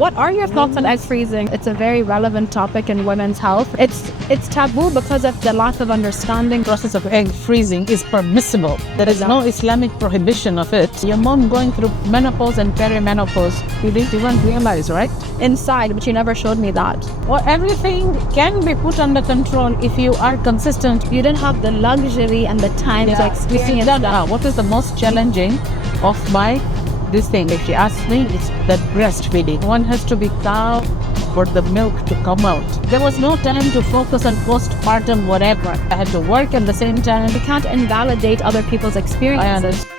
what are your thoughts on egg freezing? It's a very relevant topic in women's health. It's taboo because of the lack of understanding. The process of egg freezing is permissible. There is no Islamic prohibition of it. Your mom going through menopause and perimenopause, you didn't even realize, right? Inside, but you never showed me that. Well, everything can be put under control if you are consistent. You didn't have the luxury and the time to experience that. What is the most challenging of this thing? If you ask me, it's that breastfeeding. One has to be cow for the milk to come out. There was no time to focus on postpartum whatever. I had to work at the same time. You can't invalidate other people's experiences. I understand.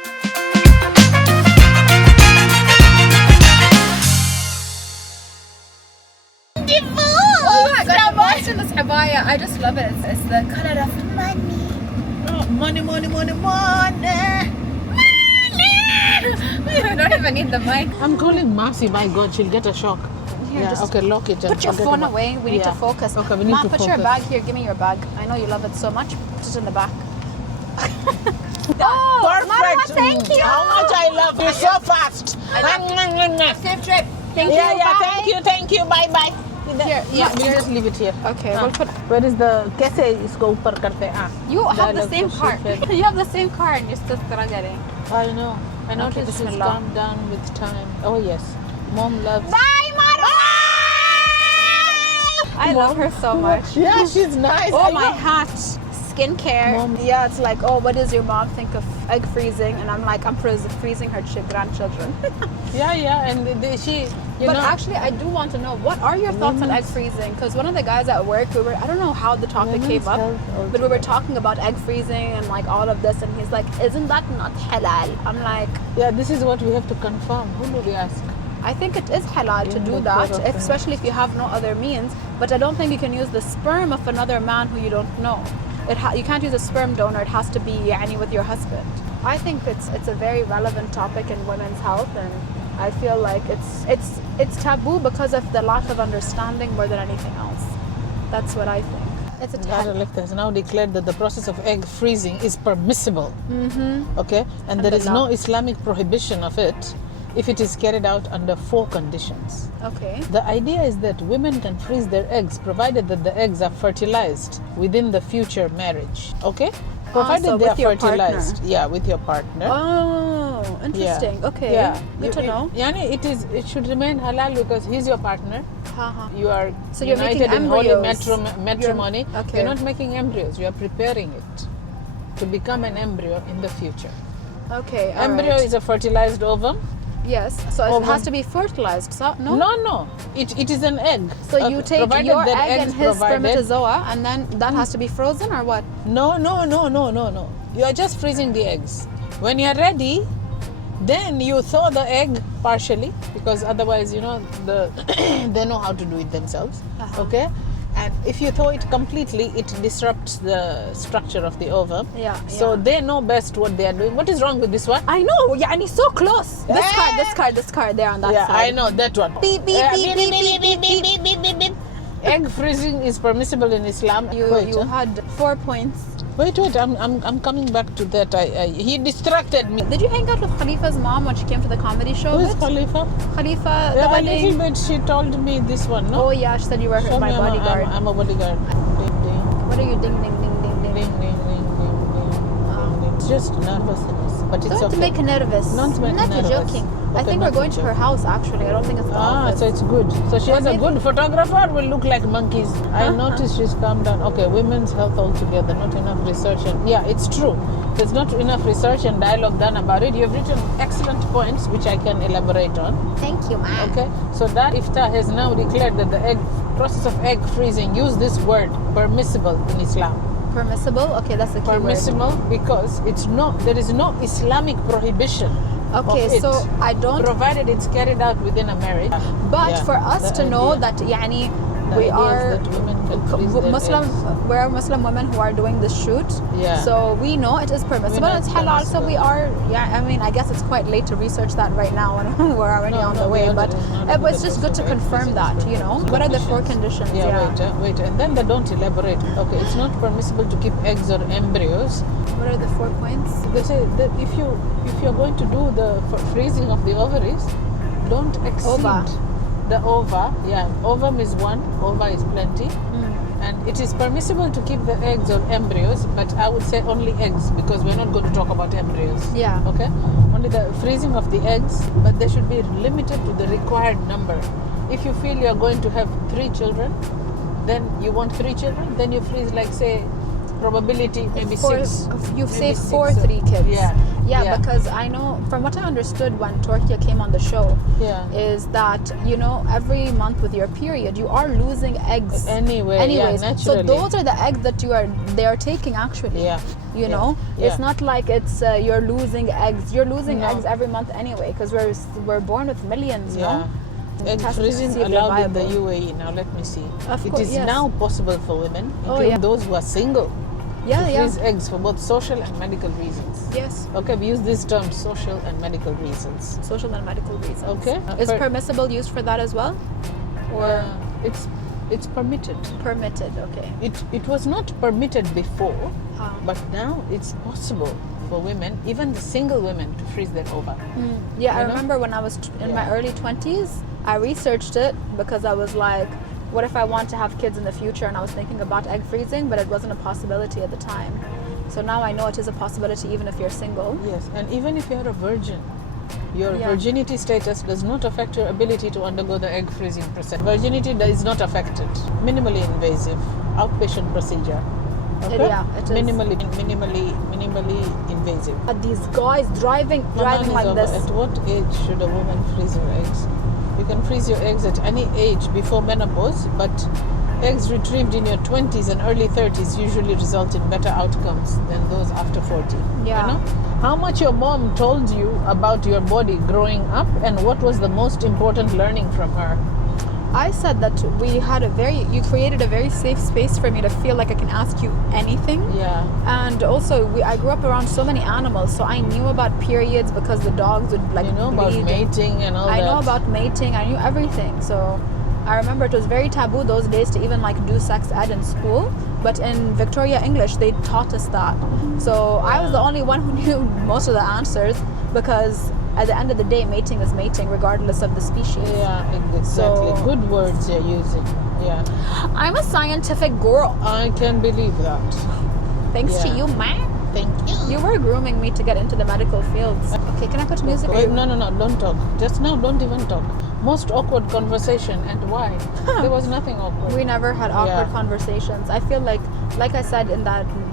Oh my god, I'm watching this abaya. I just love it. It's the color of money. Oh, money. You don't even need the mic. I'm calling Marcy. My God, she'll get a shock. Here, just okay, lock it. Put your phone away. We need to focus. Okay, we need to put focus. your bag here. Give me your bag. I know you love it so much. Put it in the back. Oh, perfect. Marwa, thank you. How much I love you so fast. Safe trip. Thank you. Yeah, thank you. Bye. Here, We'll just leave it here. Okay, we'll put. Where is the कैसे इसको ऊपर करते हैं? You have the Dialogue same to car. shift You have the same car, and you're still struggling. I know. I know Okay, this is Bismillah. calm down with time. Oh yes, mom loves. Bye, Marwa. I love her so much. Yeah, she's nice. Oh, I my know. hat. Skincare. Mom. Yeah, it's like, oh, what does your mom think of egg freezing? And I'm like, I'm freezing her grandchildren. Yeah, and she. But actually, I do want to know, what are your thoughts on egg freezing? Because one of the guys at work, I don't know how the topic came up, but we were talking about egg freezing and like all of this, and he's like, isn't that not halal? I'm like, yeah, this is what we have to confirm. Who do we ask? I think it is halal to do that, especially if you have no other means. But I don't think you can use the sperm of another man who you don't know. You can't use a sperm donor. It has to be with your husband. I think it's a very relevant topic in women's health, and I feel like it's taboo because of the lack of understanding more than anything else. That's what I think. It's a taboo. Daralik has now declared that the process of egg freezing is permissible. Okay, and there is no Islamic prohibition of it if it is carried out under 4 conditions. Okay. The idea is that women can freeze their eggs provided that the eggs are fertilized within the future marriage. Okay? Provided so they are with your fertilized. partner. Yeah, with your partner. Oh, interesting. Yeah. Okay. Yeah. Good to know. It should remain halal because he's your partner. You are So you're united making in holy embryos. matrimony. Okay. You're not making embryos. You are preparing it to become an embryo in the future. Okay. Embryo is a fertilized ovum. Yes. So it has to be fertilized. So no. No. It is an egg. So you take provided your that egg eggs and his provided- spermatozoa, and then that has to be frozen, or what? No. You are just freezing the eggs. When you are ready, then you thaw the egg partially, because otherwise, they know how to do it themselves. Okay? And if you thaw it completely, it disrupts the structure of the ovum. Yeah. So they know best what they are doing. What is wrong with this one? I know. Yeah, and he's so close. This card there on that Yeah, side. I know that one. Beep, beep, beep, beep, beep, beep, beep, beep, beep. Egg freezing is permissible in Islam. You had 4 points. Wait, I'm coming back to that. He distracted me. Did you hang out with Khalifa's mom when she came to the comedy show? Who is Khalifa? Khalifa, the Yeah, a wedding. little bit. She told me this one, no? Oh yeah, she said you were Show my me, bodyguard. I'm a bodyguard. Ding, ding, What are you ding ding ding ding ding? ding, ding, ding, ding, ding. It's just nervousness, but it's Don't okay. make her nervous. Don't make her Not nervous. joking. I Okay, think we're not going to her house actually. I don't think it's the office. So it's good. So she has a maybe- good photographer. Will look like monkeys. I noticed she's calmed down. Okay, women's health altogether. Not enough research, and yeah, it's true. There's not enough research and dialogue done about it. You've written excellent points, which I can elaborate on. Thank you, ma'am. Okay, so that Iftar has now declared that the process of egg freezing, use this word, permissible in Islam. Permissible? Okay, that's the key word. Permissible because there is no Islamic prohibition. Okay, of it, so I don't. provided it's carried out within a marriage. But Yeah, for us the to know idea- that, yani, the we idea is are that women can freeze their Muslim. eggs. We're Muslim women who are doing this shoot. Yeah. So we know it is permissible. know It's it's halal. So we permissible. are. Yeah. I mean, I guess it's quite late to research that right now, and we're already on the we way. are But not it's just good to confirm that. What are the 4 conditions? Wait, and then they don't elaborate. Okay, it's not permissible to keep eggs or embryos. What are the 4 points? They say that if you're going to do the freezing of the ovaries, don't exceed. the ova, ovum is one, ova is plenty. And it is permissible to keep the eggs or embryos, but I would say only eggs because we're not going to talk about embryos. Yeah. Okay? Only the freezing of the eggs, but they should be limited to the required number. If you feel you're going to have 3 children, then you want 3 children, then you freeze like say probability maybe 6. You say maybe 4 6. 3 kids. Yeah. Because I know from what I understood when Torkia came on the show is that every month with your period you are losing eggs anyways. naturally. So those are the eggs that they are taking actually. It's not like it's you're losing eggs. You're losing eggs every month anyway because we're born with millions. Egg freezing allowed in the UAE. Now let me see. It is now possible for women, including those who are single, to freeze eggs for both social and medical reasons. Yes. Okay, we use these terms: social and medical reasons. Social and medical reasons. Okay. Is permissible used for that as well, or it's permitted. Permitted? Okay. It was not permitted before, but now it's possible for women, even the single women, to freeze their ova. I remember when I was in my early 20s, I researched it because I was like, what if I want to have kids in the future? And I was thinking about egg freezing, but it wasn't a possibility at the time. So now I know it is a possibility even if you're single. Yes, and even if you're a virgin, your virginity status does not affect your ability to undergo the egg freezing process. Virginity is not affected. Minimally invasive, outpatient procedure. Okay? It is. Minimally invasive. These guys driving like this. At what age should a woman freeze her eggs? You can freeze your eggs at any age before menopause, but eggs retrieved in your 20s and early 30s usually result in better outcomes than those after 40. Yeah. How much your mom told you about your body growing up, and what was the most important learning from her? I said that you created a very safe space for me to feel like I can ask you anything. Yeah. And also, I grew up around so many animals, so I knew about periods because the dogs would bleed. About mating and all that. I know about mating. I knew everything. So I remember it was very taboo those days to even do sex ed in school. But in Victoria English, they taught us that. So I was the only one who knew most of the answers because at the end of the day, mating is mating regardless of the species. Yeah, exactly. So, good words you're using. Yeah. I'm a scientific girl. I can believe that. Thanks to you, man. Thank you. You were grooming me to get into the medical fields. Okay, can I put music? No, don't talk. Just now, don't even talk. Most awkward conversation, and why? There was nothing awkward. We never had awkward conversations. I feel like I said in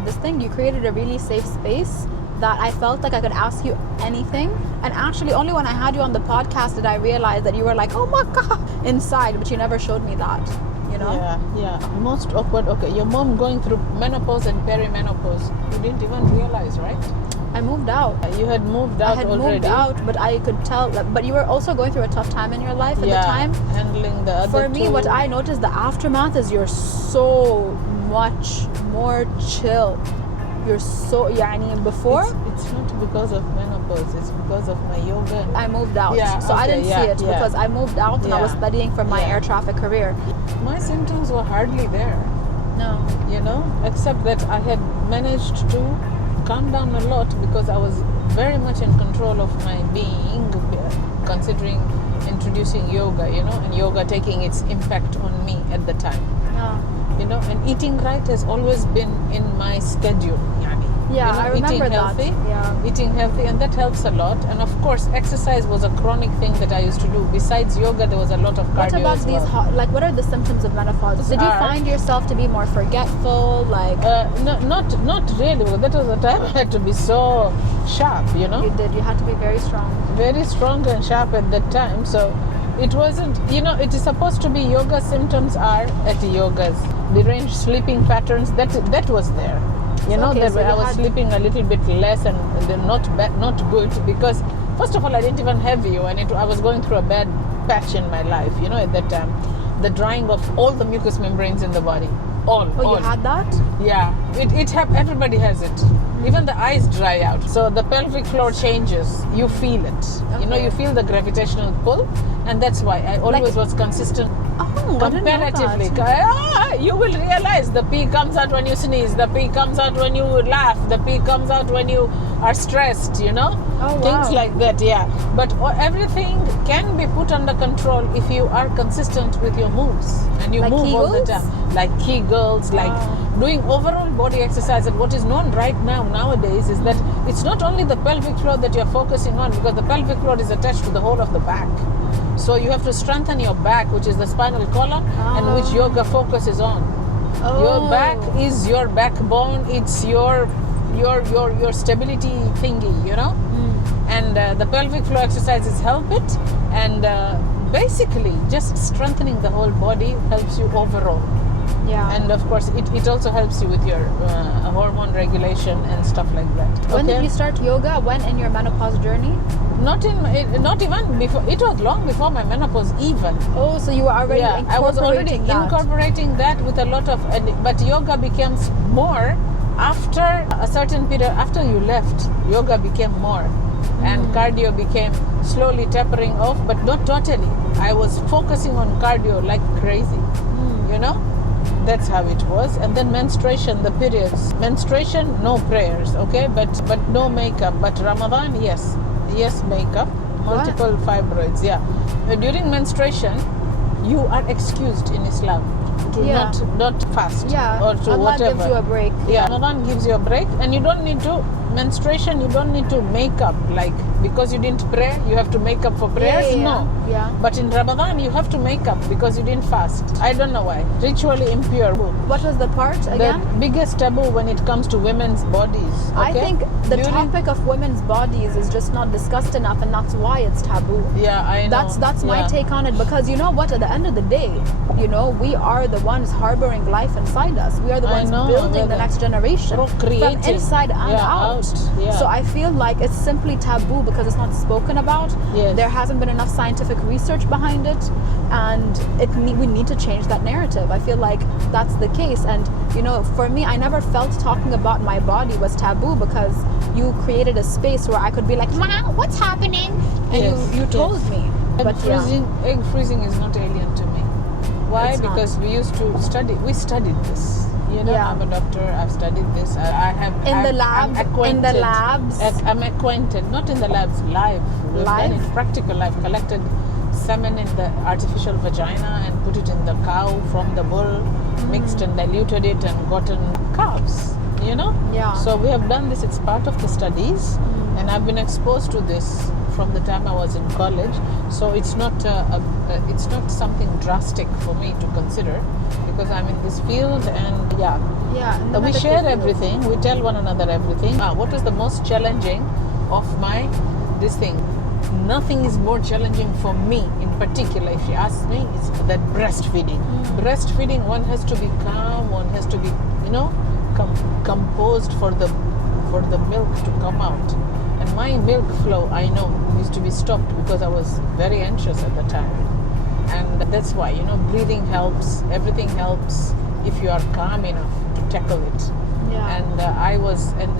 this thing, you created a really safe space that I felt like I could ask you anything. And actually, only when I had you on the podcast did I realize that you were like, oh my God, inside, but you never showed me that, Yeah. Most awkward. Okay, your mom going through menopause and perimenopause. You didn't even realize, right? I moved out. You had moved out already. I had moved out, but I could tell. But you were also going through a tough time in your life at the time. Handling the other For me, what I noticed, the aftermath is you're so much more chill. You're so, before? It's not because of menopause, it's because of my yoga. I moved out. So I didn't see it because I moved out and I was studying for my air traffic career. My symptoms were hardly there. No. Except that I had managed to calm down a lot because I was very much in control of my being, considering introducing yoga, and yoga taking its impact on me at the time. And eating right has always been in my schedule. I remember that. Eating healthy, and that helps a lot. And of course, exercise was a chronic thing that I used to do. Besides yoga, there was a lot of cardio. What about what are the symptoms of menopause? Did you find yourself to be more forgetful? Not really. Because that was the time I had to be so sharp. You did. You had to be very strong. Very strong and sharp at that time. So it wasn't. It is supposed to be yoga symptoms are at yogas. Deranged sleeping patterns. That was there. I was sleeping a little bit less and not good because first of all I didn't even have you, and I was going through a bad patch in my life. At that time, the drying of all the mucous membranes in the body. All. You had that? Yeah, it everybody has it. Even the eyes dry out. So the pelvic floor changes. You feel it. Okay. You feel the gravitational pull, and that's why I always was consistent. Oh, Oh, I didn't know comparatively. that. You will realize the pee comes out when you sneeze, the pee comes out when you laugh, the pee comes out when you are stressed, you know? Oh, Things wow. like that, yeah. But everything can be put under control if you are consistent with your moves and you Like move all the Kegels? time. Like Kegels, like doing overall body exercise. And what is known right now, nowadays, is that it's not only the pelvic floor that you're focusing on, because the pelvic floor is attached to the whole of the back. So you have to strengthen your back, which is the spinal column, and which yoga focuses on. Your back is your backbone. It's your stability thingy, you know. And the pelvic floor exercises help it, and basically just strengthening the whole body helps you overall. Yeah. And of course, it also helps you with your hormone regulation and stuff like that. When did you start yoga? When in your menopause journey? Not even before. It was long before my menopause even. Oh, so you were already incorporating I was already incorporating that with a lot of, but yoga becomes more after a certain period. After you left, yoga became more, and cardio became slowly tapering off, but not totally. I was focusing on cardio like crazy, you know. That's how it was. And then menstruation, the periods. Menstruation, no prayers, okay, but no makeup. But Ramadan, yes, makeup. Multiple fibroids, yeah. During menstruation, you are excused in Islam to not fast or to Allah whatever. gives you a break. Yeah, Ramadan gives you a break, and you don't need to menstruation. You don't need to make up, like because you didn't pray, you have to make up for prayers. No. Yeah. But in Ramadan, you have to make up because you didn't fast. I don't know why. Ritually impure. What was the part again? The biggest taboo when it comes to women's bodies. Okay? I think the topic of women's bodies is just not discussed enough, and that's why it's taboo. Yeah, I know. That's my take on it, because you know what? At the end of the day, you know, we are the ones harboring life inside us. We are the ones building the next generation from inside and out. Yeah. So I feel like it's simply taboo because it's not spoken about. Yes. There hasn't been enough scientific research behind it, and we need to change that narrative. I feel like that's the case. And you know, for me, I never felt talking about my body was taboo, because you created a space where I could be like, "Mom, what's happening?" And you told me. But egg freezing is not alien to me. Why? Because we used to study. We studied this. You know, I'm a doctor. I've studied this. I have in the labs. I'm acquainted. Not in the labs. Live. We've done it practical. I've collected semen in the artificial vagina and put it in the cow from the bull, mixed and diluted it, and gotten calves. You know. Yeah. So we have done this. It's part of the studies, and I've been exposed to this from the time I was in college. So it's not something drastic for me to consider, because I'm in this field, and we share everything. We tell one another everything. What was the most challenging of this thing? Nothing is more challenging for me in particular, if you ask me, is that breastfeeding. Breastfeeding, one has to be calm, one has to be, you know, composed for the milk to come out. And my milk flow, I know, needs to be stopped because I was very anxious at the time. And that's why, you know, breathing helps, everything helps if you are calm enough to tackle it. Yeah. And I was, and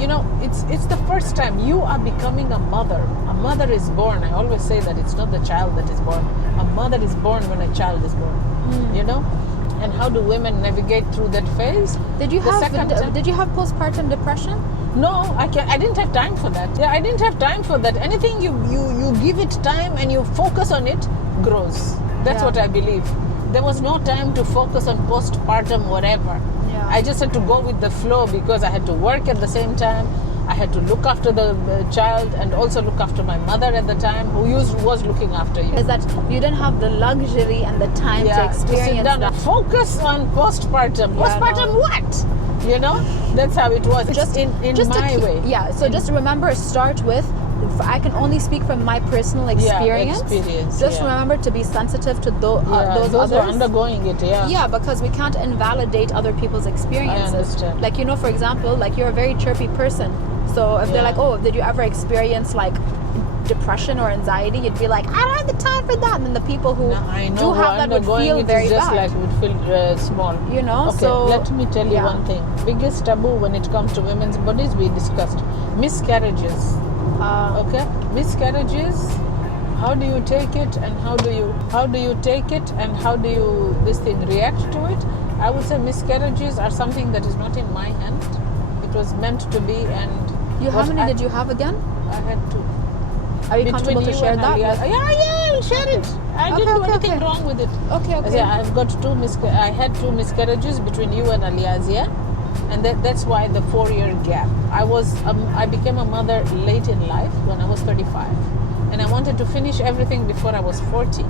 you know, it's the first time you are becoming a mother. A mother is born. I always say that it's not the child that is born. A mother is born when a child is born. You know. And how do women navigate through that phase? Did you have postpartum depression? No, I didn't have time for that. Yeah, I didn't have time for that. Anything you give it time and you focus on it, grows. That's what I believe. There was no time to focus on postpartum whatever. Yeah. I just had to go with the flow because I had to work at the same time. I had to look after the child and also look after my mother at the time, who was looking after you. Is that you didn't have the luxury and the time to experience that. Focus on postpartum. Postpartum what? You know, that's how it was. Just in my way. Yeah. So just remember, start with. I can only speak from my personal experience. Just remember to be sensitive to those others who are undergoing it. Yeah, because we can't invalidate other people's experiences. I understand. Like, you know, for example, like you're a very chirpy person. So if they're like, oh, did you ever experience like depression or anxiety? You'd be like, I don't have the time for that. And then the people who do have that would feel very just bad. Like would feel small. You know. Okay, so let me tell you one thing. Biggest taboo when it comes to women's bodies, we discussed miscarriages. Okay, miscarriages how do you take it, and how do you take it, and how do you this thing react to it? I would say miscarriages are something that is not in my hand. It was meant to be, and How many did you have again? I had two. Are you comfortable to share that? Yeah, I'll share it. I didn't do anything wrong with it. Okay. Yeah, I've got I had two miscarriages between you and Aliazia, and that's why the 4-year gap. I became a mother late in life when I was 35, and I wanted to finish everything before I was 40.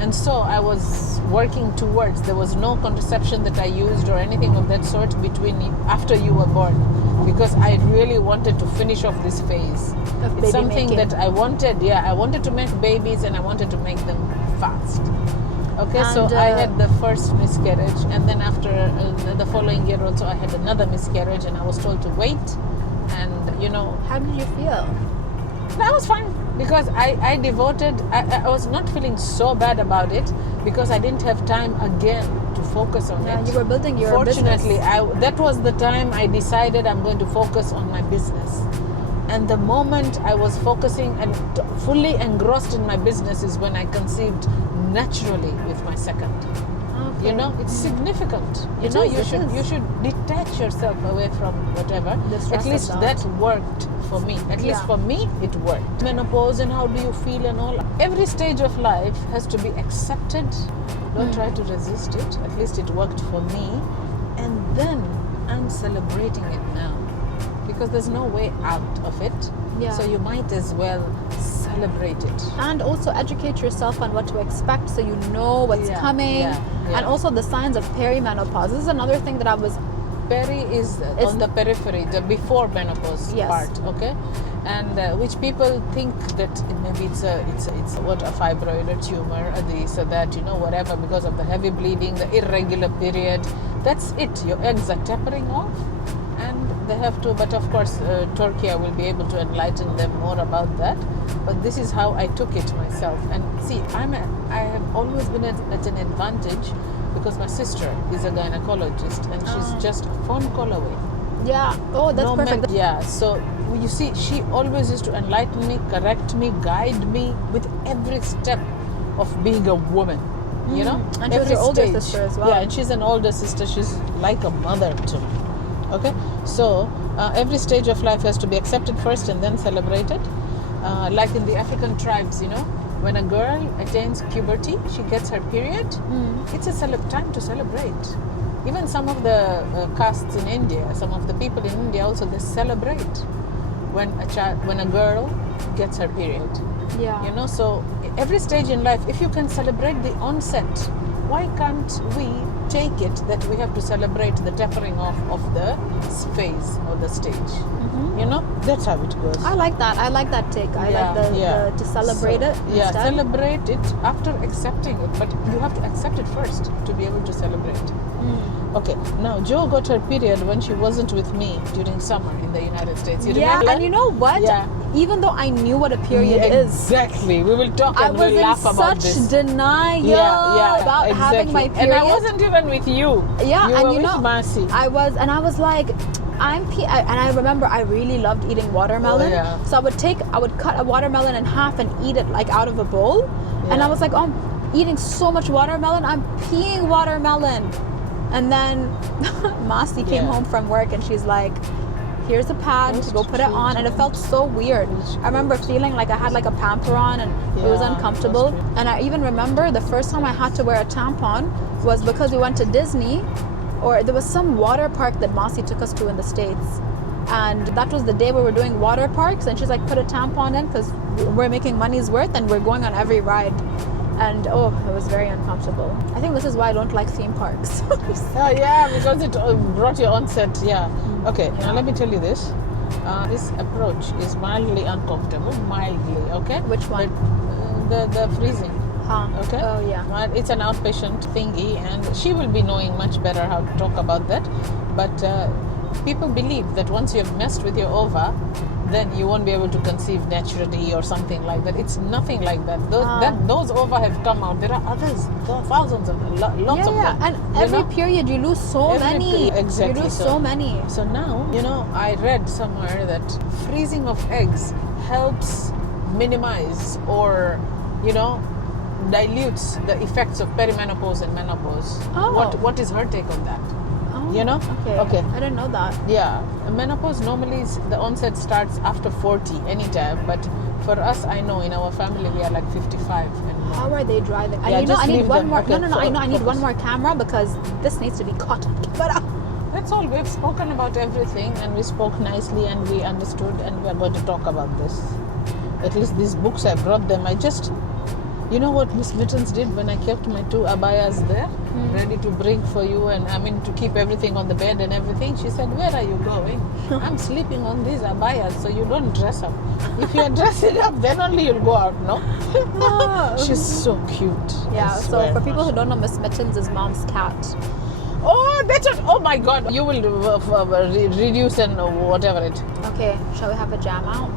And so I was working towards, there was no contraception that I used or anything of that sort after you were born, because I really wanted to finish off this phase. It's something making. that I wanted to make babies, and I wanted to make them fast. Okay, so I had the first miscarriage, and then after the following year also I had another miscarriage, and I was told to wait, and How did you feel? I was fine, because I was not feeling so bad about it, because I didn't have time again to focus on it. You were building your Fortunately, business. that was the time I decided I'm going to focus on my business. And the moment I was focusing and fully engrossed in my business is when I conceived naturally with my second. Okay. It's significant. It You should detach yourself away from whatever. At least that worked for me. At least for me, it worked. Menopause and how do you feel and all. Every stage of life has to be accepted. Don't try to resist it. At least it worked for me. And then I'm celebrating it now, because there's no way out of it. Yeah. So you might as well celebrate it. And also educate yourself on what to expect, so you know what's coming. Yeah. And also the signs of perimenopause. This is another thing that I was... Peri is on the periphery, the before menopause part, okay? And which people think that maybe it's a fibroid or tumor or this or that, whatever, because of the heavy bleeding, the irregular period. That's it. Your eggs are tapering off, and they have to. But of course, Turkey will be able to enlighten them more about that. But this is how I took it myself. And see, I have always been at an advantage, because my sister is a gynecologist, and she's just a phone call away. Yeah. Oh, that's perfect. So you see, she always used to enlighten me, correct me, guide me with every step of being a woman. And she was your older sister as well. Yeah, and she's an older sister. She's like a mother to me. Okay, so every stage of life has to be accepted first and then celebrated. Like in the African tribes, when a girl attains puberty, she gets her period. It's a time to celebrate. Even some of the castes in India, some of the people in India also, they celebrate when a girl gets her period. Yeah. So every stage in life, if you can celebrate the onset, why can't we take it that we have to celebrate the tapering off of the phase or the stage? That's how it goes. I like that. I like that take. I like the to celebrate it. Yeah, instead. celebrate it after accepting it, but you have to accept it first to be able to celebrate. Okay, now Jo got her period when she wasn't with me during summer in the United States. You remember? And you know what? Yeah. Even though I knew what a period is, exactly. We will talk and we'll laugh about this. I was in such denial about having my period. And I wasn't even with you. Yeah, you and were you with know, Marcy. I was like, and I remember I really loved eating watermelon. So I would cut a watermelon in half and eat it like out of a bowl. And I was like, oh, I'm eating so much watermelon, I'm peeing watermelon. And then Marcy came home from work and she's like, here's a pad, go put it on. And it felt so weird. I remember feeling like I had like a pamper on, and it was uncomfortable. And I even remember the first time I had to wear a tampon was because we went to Disney, or there was some water park that Marcy took us to in the States. And that was the day we were doing water parks, and she's like, put a tampon in because we're making money's worth and we're going on every ride. And it was very uncomfortable. I think this is why I don't like theme parks. Because it brought your onset. Okay, now let me tell you this. This approach is mildly uncomfortable. Okay? Which one? The freezing. Okay? Oh, yeah. It's an outpatient thingy, and she will be knowing much better how to talk about that. But people believe that once you have messed with your ova, then you won't be able to conceive naturally or something like that. It's nothing like that. Those ova have come out. There are others, thousands of them, lots of them. And every period you lose so many. Exactly. You lose so many. So now, I read somewhere that freezing of eggs helps minimize or dilutes the effects of perimenopause and menopause. Oh. What is her take on that? Okay. Okay. I didn't know that. Yeah, menopause normally the onset starts after 40 anytime, but for us, I know in our family we are like 55 and more. How are they driving? Yeah, I just need leave one them. more. Okay, No. I need one focus. more camera because this needs to be caught. But That's all. We've spoken about everything and we spoke nicely and we understood and we are going to talk about this. At least these books, I brought them. You know what Miss Mittens did when I kept my 2 abayas there, ready to bring for you, and to keep everything on the bed and everything? She said, "Where are you going?" "I'm sleeping on these abayas, so you don't dress up. If you're dressing up, then only you'll go out, no?" She's so cute. yeah. I So swear. for people who don't know, Miss Mittens is mom's cat. Oh, that's what. Oh my God! You will reduce and whatever it. Okay. Shall we have a jam out?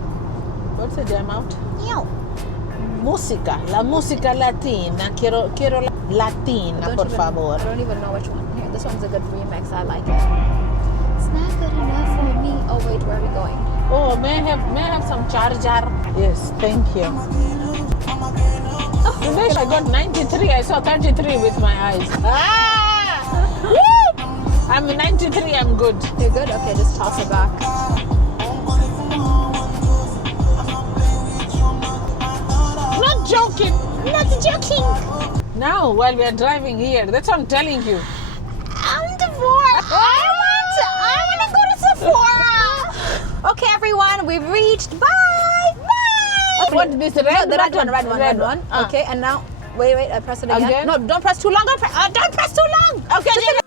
What's the jam out? Música, la música latina. Quiero la latina, por favor. I don't even know which one. Here, this one's a good remix. I like it. It's not good enough for me. Oh wait, where are we going? Oh, may I have some charger? Yes, thank you. Today I got 93. I saw 33 with my eyes. Woo! I'm 93. I'm good. You're good? Okay, just toss it back. Not joking. Not joking. Now, while we are driving here, that's what I'm telling you. I'm divorced. I want to go to Sephora. Okay, everyone, we've reached. Bye. Bye. What is this red? The red one. Ah. Okay, and now wait. I press it again. Again? No, don't press too long. Don't press too long. Okay.